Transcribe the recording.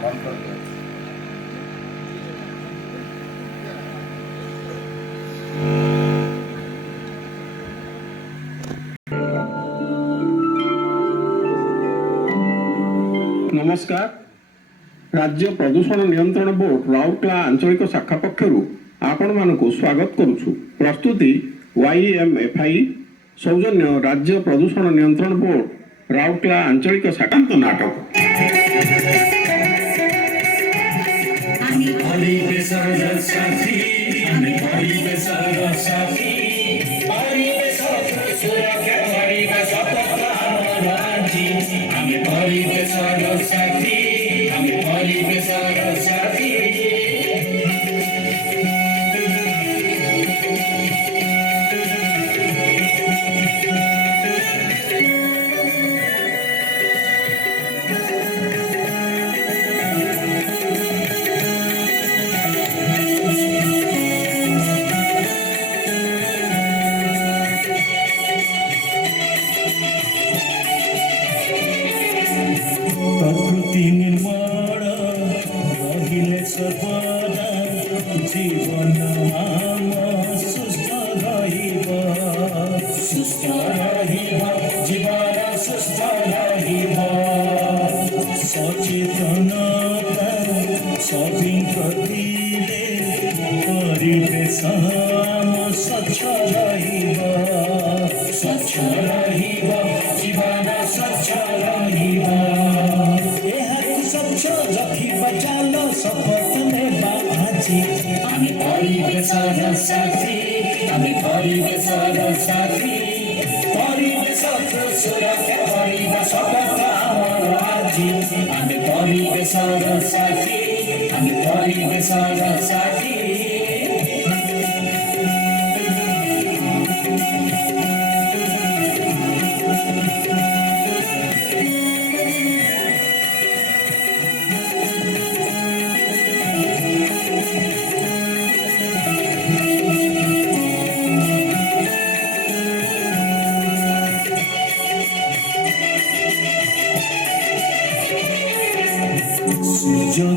बंद कर दो। नमस्कार। राज्य प्रदूषण नियंत्रण बोर्ड राउरकेला आंचलिक शाखा पक्षर आपण मानक स्वागत करुछु। प्रस्तुति YMFI सौजन्य राज्य प्रदूषण नियंत्रण बोर्ड राउरकेला आंचलिक शाखा नाटक। प्रकृति निर्माण रहिले सर्वदा जीवन आम सुस्थ रहिब जीवन सुस्थ रहिब सचेतनता सबै प्रतिले परिवेश आम स्वच्छ रहिब जीवन स्वच्छ रहिब स्वच्छ रखी बचालो शपथ नेबा आजी आमी परिवेशर साथी आमी परिवेशर साथी परिवेशको सुरक्षा गरिब शपथ हाम्रो आजी आमी परिवेशर साथी आमी परिवेशर साथी। जो